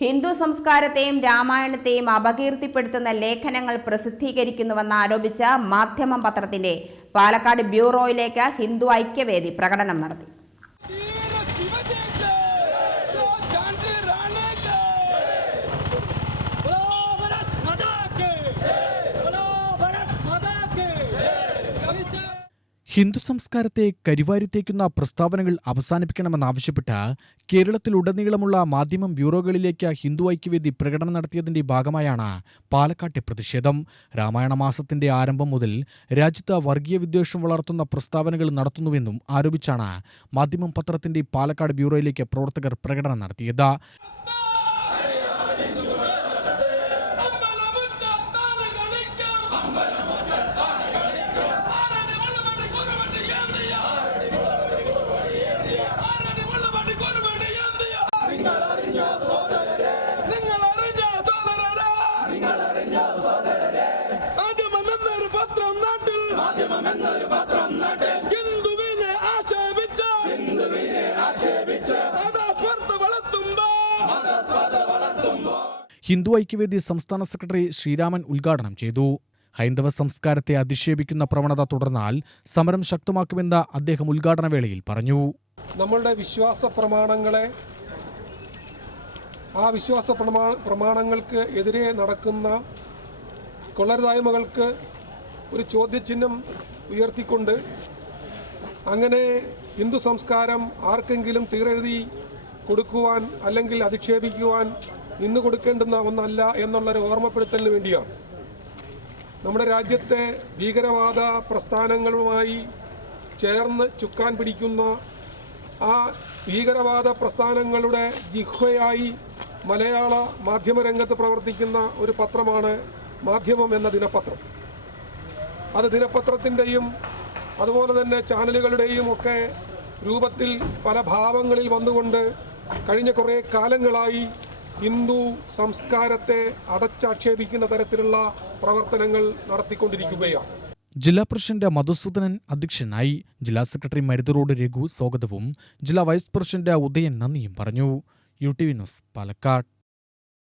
ഹിന്ദു സംസ്കാരത്തെയും രാമായണത്തെയും അപകീർത്തിപ്പെടുത്തുന്ന ലേഖനങ്ങൾ പ്രസിദ്ധീകരിക്കുന്നുവെന്ന് ആരോപിച്ച മാധ്യമം പത്രത്തിന്റെ പാലക്കാട് ബ്യൂറോയിലേക്ക് ഹിന്ദു ഐക്യവേദി പ്രകടനം നടത്തി. ഹിന്ദു സംസ്കാരത്തെ കരിവാരിത്തേക്കുന്ന പ്രസ്താവനകൾ അവസാനിപ്പിക്കണമെന്നാവശ്യപ്പെട്ട് കേരളത്തിലുടനീളമുള്ള മാധ്യമം ബ്യൂറോകളിലേക്ക് ഹിന്ദു ഐക്യവേദി പ്രകടനം നടത്തിയതിന്റെ ഭാഗമായാണ് പാലക്കാട്ടെ പ്രതിഷേധം. രാമായണ മാസത്തിന്റെ ആരംഭം മുതൽ രാജ്യത്ത് വർഗീയ വിദ്വേഷം വളർത്തുന്ന പ്രസ്താവനകൾ നടത്തുന്നുവെന്നും ആരോപിച്ചാണ് മാധ്യമം പത്രത്തിന്റെ പാലക്കാട് ബ്യൂറോയിലേക്ക് പ്രവർത്തകർ പ്രകടനം നടത്തിയത്. ഹിന്ദു ഐക്യവേദി സംസ്ഥാന സെക്രട്ടറി ശ്രീരാമൻ ഉദ്ഘാടനം ചെയ്തു. ഹൈന്ദവ സംസ്കാരത്തെ അധിക്ഷേപിക്കുന്ന പ്രവണത തുടർന്നാൽ സമരം ശക്തമാക്കുമെന്ന് അദ്ദേഹം ഉദ്ഘാടന വേളയിൽ പറഞ്ഞു. നമ്മളുടെ വിശ്വാസ പ്രമാണങ്ങളെ ആ വിശ്വാസ പ്രമാ പ്രമാണങ്ങൾക്ക് എതിരെ നടക്കുന്ന കൊള്ളരുതായ്മകൾക്ക് ഒരു ചോദ്യചിഹ്നം ഉയർത്തിക്കൊണ്ട് അങ്ങനെ ഹിന്ദു സംസ്കാരം ആർക്കെങ്കിലും തീരെഴുതി കൊടുക്കുവാൻ അല്ലെങ്കിൽ അധിക്ഷേപിക്കുവാൻ നിന്ന് കൊടുക്കേണ്ടുന്ന ഒന്നല്ല എന്നുള്ളൊരു ഓർമ്മപ്പെടുത്തലിന് വേണ്ടിയാണ്. നമ്മുടെ രാജ്യത്തെ ഭീകരവാദ പ്രസ്ഥാനങ്ങളുമായി ചേർന്ന് ചുക്കാൻ പിടിക്കുന്ന ആ ഭീകരവാദ പ്രസ്ഥാനങ്ങളുടെ ജിഹ്വയായി മലയാള മാധ്യമരംഗത്ത് പ്രവർത്തിക്കുന്ന ഒരു പത്രമാണ് മാധ്യമം എന്ന ദിനപത്രം. അത് ദിനപത്രത്തിന്റെയും അതുപോലെ തന്നെ ചാനലുകളുടെയും ഒക്കെ രൂപത്തിൽ പല ഭാവങ്ങളിൽ വന്നുകൊണ്ട് കഴിഞ്ഞ കുറേ കാലങ്ങളായി ഹിന്ദു സംസ്കാരത്തെ അടച്ചാക്ഷേപിക്കുന്ന തരത്തിലുള്ള പ്രവർത്തനങ്ങൾ നടത്തിക്കൊണ്ടിരിക്കുകയാണ്. ജില്ലാ പ്രസിഡന്റ് മധുസൂദനൻ അധ്യക്ഷനായി ജില്ലാ സെക്രട്ടറി മരുതറോഡ് രഘു സ്വാഗതവും ജില്ലാ വൈസ് പ്രസിഡന്റ് ഉദയൻ നന്ദിയും പറഞ്ഞു. U T V news Palakkad.